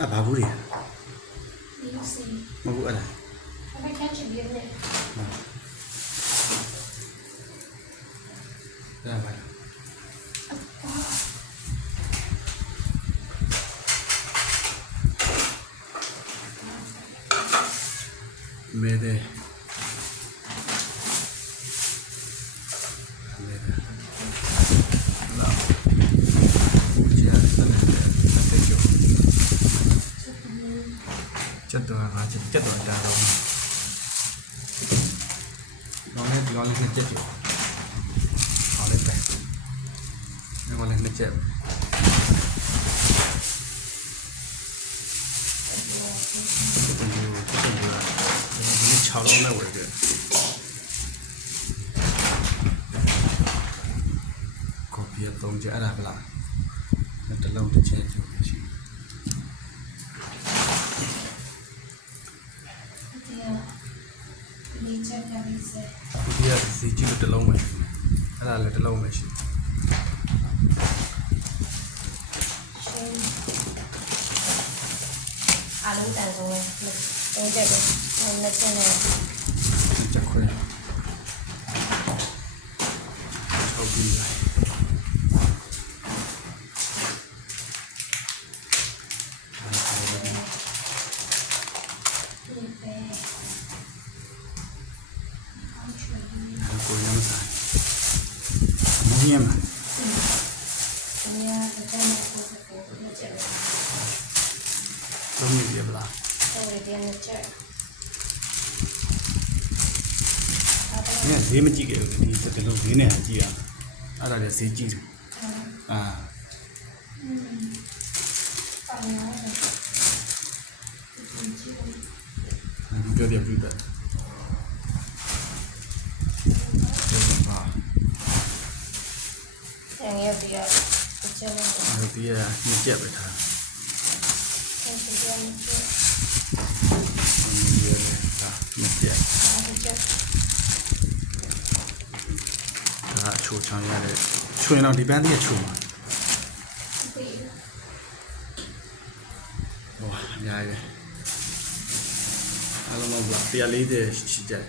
啊，巴布的，你是，巴布อะไร他们看这边的，ได้ไปไม่ได้ไม่ได้เราผู้เชี่ยวชาญเด็กอยู่จัดตัวมาจัดตัวจ้าเราลองเล่นจัดอยู่เอาเล่นไปไม่ว่าเล่นไม่เจ็บ炒到那味儿的，咖啡冻着อะไร不啦？那得捞的钱就不行。你这个意思，ဒီကစီကြီးလို့တလုံးပဲအဲ့ဒါလည်းတလုံးပဲရှိ阿鲁蛋中的，我这个，我那现在。 ချက်ခွဲ၆ပြီးပါကိုရမ်းစားမင်းရမှာသုံးနေပြီလားနည်းဈေးမကြည့်ခဲ့ဘူးဒီလိုဈေးနဲ့ကြည့်ရအဲ့ဒါလည်းဈေးကြည့်တယ်ပြောပြပြတယ်ยัง有比较比较那个， အဲ့ဒီကနှစ်ချက်ပဲထား 但是这样子， နှစ်ချက် 比较。 ဒါအချိုချောင်းရတဲ့ချွင်တော့ဒီပန်းလေးချိုမှာဟောအများကြီးပဲအားလုံးတော့140ရှိကြတယ်